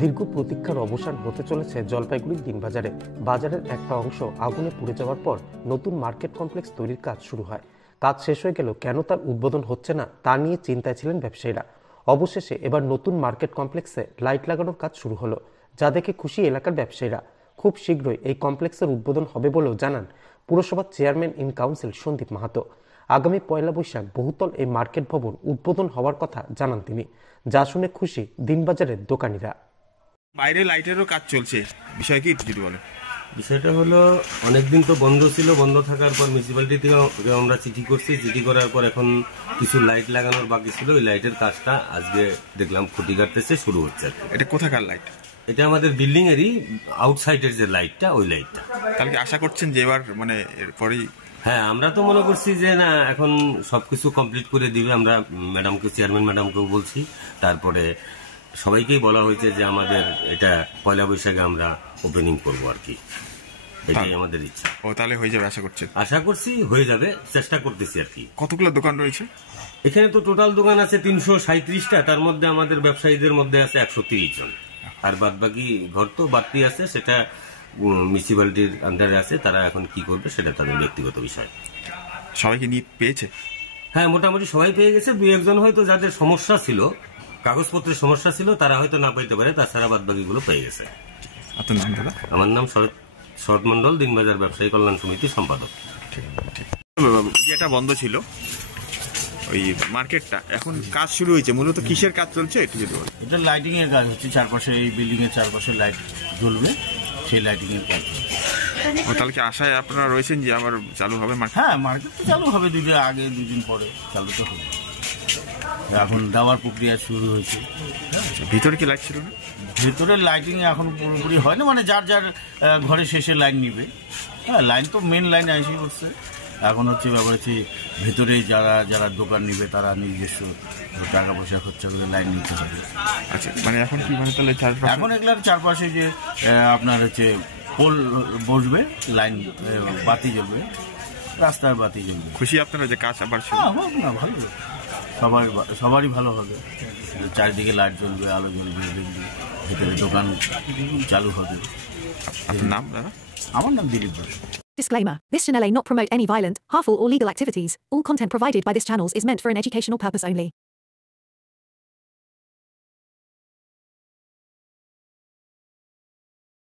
দীর্ঘ প্রতীক্ষার অবসান হতে চলেছে জলপাইগুড়ির দিনবাজারে। বাজারের একটা অংশ আগুনে পুড়ে যাওয়ার পর নতুন মার্কেট কমপ্লেক্স তৈরির কাজ শুরু হয়। কাজ শেষ হয়ে গেল, কেন তার উদ্বোধন হচ্ছে না তা নিয়ে চিন্তায় ছিলেন ব্যবসায়ীরা। অবশেষে এবার নতুন মার্কেট কমপ্লেক্সে লাইট লাগানোর কাজ শুরু হলো, যা দেখে খুশি এলাকার ব্যবসায়ীরা। খুব শীঘ্রই এই কমপ্লেক্সের উদ্বোধন হবে বলেও জানান পুরসভার chairman in council Sandip Mahato. আগামী 1 বৈশাখ বহুতল এই মার্কেট ভবন উদ্বোধন হওয়ার কথা জানান তিনি, যা শুনে খুশি দিনবাজারের দোকানিরা। বাইরে লাইটেরও কাজ চলছে, বিষয় কি যদি বলেন? বিষয়টা হলো অনেকদিন তো বন্ধ ছিল, বন্ধ থাকার পর মিউনিসিপ্যালিটি থেকে আমরা চিঠি করছি, চিঠি করার পর এখন কিছু লাইট লাগানোর বাকি ছিল। ওই লাইটের কাজটা আজকে দেখলাম খুঁটি কাটতেছে, শুরু হচ্ছে। এটা কোথাকার লাইট? এটা আমাদের বিল্ডিং এরই আউটসাইডের যে লাইটটা, ওই লাইটটা। কালকে আশা করছেন যে এবার মানে এরপরেই? হ্যাঁ, আমরা তো মনে করছি যে না, এখন সবকিছু কমপ্লিট করে দিবে। আমরা ম্যাডামকে, চেয়ারম্যান ম্যাডামকেও বলছি, তারপরে সবাইকেই বলা হয়েছে যে আমাদের এটা 1 বৈশাখে আমরা ওপেনিং করবো আর কি। এটাই আমাদের ইচ্ছা। ও, তাহলে হয়ে যাবে আশা করছেন? আশা করছি হয়ে যাবে, চেষ্টা করতেছি আর কি। কতগুলো দোকান রয়েছে এখানে? তো টোটাল দোকান আছে 337টা, তার মধ্যে আমাদের ব্যবসায়ীদের মধ্যে আছে 130 জন, আর বাদ বাকি ঘর তো বাড়তি আছে, সেটা মিউনিসিপ্যালিটির আন্ডারে আছে। তারা এখন কি করবে সেটা তাদের ব্যক্তিগত বিষয়। সবাইকে নিয়ে পেয়েছে? হ্যাঁ, মোটামুটি সবাই পেয়ে গেছে। 2-1 হয়তো যাদের সমস্যা ছিল, কাগজপত্রের সমস্যা ছিল, তারা হয়তো না পেতে পারে, তাছাড়া বাদ বাকিগুলো পেয়ে গেছে। আপনার নাম দাদা? আমার নাম শরৎ মন্ডল, দিনবাজার ব্যবসায়ী কল্যাণ সমিতির সম্পাদক। এটা বন্ধ ছিল ওই মার্কেটটা, এখন কাজ শুরু হয়েছে। মূলত কিসের কাজ চলছে একটু যদি বলেন? এটা লাইটিং এর কাজ হচ্ছে, চারপাশে এই বিল্ডিং এর চারপাশে লাইট জ্বলবে, সেই লাইটিং এর কাজ। তাহলে কি আশায় আপনারা রয়েছেন যে আবার চালু হবে মার্কেট? হ্যাঁ, মার্কেট তো চালু হবে, 2 দিন আগে 2 দিন পরে চালু তো হবে। এখন দেওয়ার প্রক্রিয়া শুরু হয়েছে। ভিতরে কি লাইট ছিল না? ভেতরে লাইটিং এখন পুরোপুরি হয় না, মানে যার যার ঘরে শেষে লাইন নিবে। হ্যাঁ, লাইন তো মেন লাইন এসে করছে। এখন হচ্ছে ব্যাপার হচ্ছে ভেতরে যারা যারা দোকান নিবে তারা নিজস্ব টাকা পয়সা খরচা করে লাইন নিতে হবে। আচ্ছা, মানে এখন কি, মানে তাহলে এখন এগুলার চারপাশে যে আপনার হচ্ছে পোল বসবে, লাইন বাতি জ্বলবে, রাস্তার বাতি জ্বলবে। খুশি আপনারা যে কাজ আবার শুরু? হ্যাঁ, না ভালো, সবারই ভালো হবে। চারিদিকে লাইট জ্বলবে, আলো জ্বলবে, ভেতরে দোকান চালু হবে। আপনার নাম দাদা? আমার নাম Dilip Das. Disclaimer. This channel may not promote any violent, harmful or legal activities. All content provided by this channel is meant for an educational purpose only.